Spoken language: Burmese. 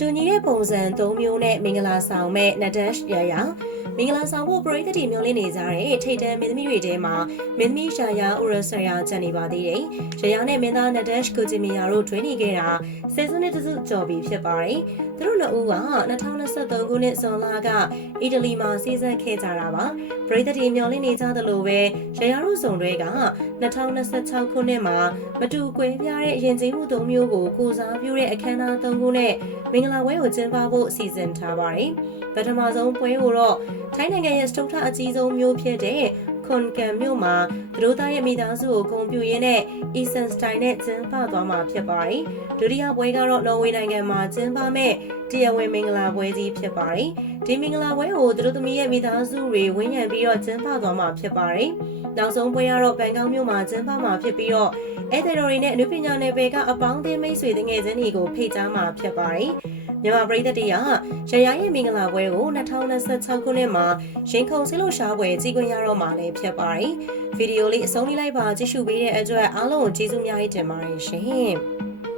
တူညီတဲ့ပုံစံ၃မျိုးနဲ့မင်္ဂလာဆောင်မဲ့နဒက်ရှ်ရရမင်္ဂလာဆောင်ဖို့ပရိသတ်တွေမျှော်လင့်နေကြတဲ့ထိတ်တန်းမင်းသမီးတွေထဲမှာမင်းသမီးရှာယာဥရဆရာကျန်နေပါသေးတယ်။ရယာနဲ့မင်းသားနဒက်ရှ်ကိုဂျီမီယာတို့ထွေးနေခဲ့တာဆယ်စုနှစ်တစုကျော်ပြီဖြစ်ပါတယ်။သူတို့နှစ်ဦးက2023ခုနှစ်ဇွန်လကအီတလီမှာစီးစပ်ခဲ့ကြတာပါ။ပရိသတ်တွေမျှော်လင့်နေကြသလိုပဲရယာတို့စုံတွေက2026ခုနှစ်မှာမတူကွဲပြားတဲ့ယဉ်ကျေးမှုသုံးမျိုးကိုကိုစားပြုတဲ့အခမ်းအနားသုံးခုနဲ့မင်္ဂလာပွဲကိုကျင်းပဖို့စီစဉ်ထားပါတယ်။ပထမဆုံးပွဲကိုတော့ထိုင်းနိုင်ငံရဲ့စတုထအကြီးဆုံးမြို့ဖြစ်တဲ့ ခွန်ကန်မြို့မှာသူတို့သားရဲ့မိသားစုကိုဂုဏ်ပြုရင်းနဲ့ Eastern Style နဲ့ကျင်းပသွားမှာဖြစ်ပါတယ်။ဒုတိယပွဲကတော့နော်ဝေနိုင်ငံမှာကျင်းပမဲ့တရားဝင်မင်္ဂလာပွဲကြီးဖြစ်ပါတယ်။ဒီမင်္ဂလာပွဲကိုသူတို့သမီးရဲ့မိသားစုတွေဝန်းရံပြီးတော့ကျင်းပသွားမှာဖြစ်ပါတယ်။နောက်ဆုံးပွဲကတော့ဘန်ကောက်မြို့မှာကျင်းပမှာဖြစ်ပြီးတော့အဲဒရိုရီနဲ့အနုပညာနယ်ပယ်ကအပေါင်းအသင်းမိတ်ဆွေငယ်ချင်းတွေကိုဖိတ်ကြားမှာဖြစ်ပါတယ်။မြန်မာပြည်သက်တွေကရရရဲ့မင်္ဂလာပွဲကို2026ခုနှစ်မှာရင်ခုန်ဆင်းလို့ရှားပွဲကြီးခွင့်ရတော့မှာလည်းဖြစ်ပါတယ်။ဗီဒီယိုလေးအဆုံးလေးလိုက်ပါကြည့်ရှုပေးတဲ့အတွက်အားလုံးကိုကျေးဇူးများကြီးတင်ပါတယ်ရှင်။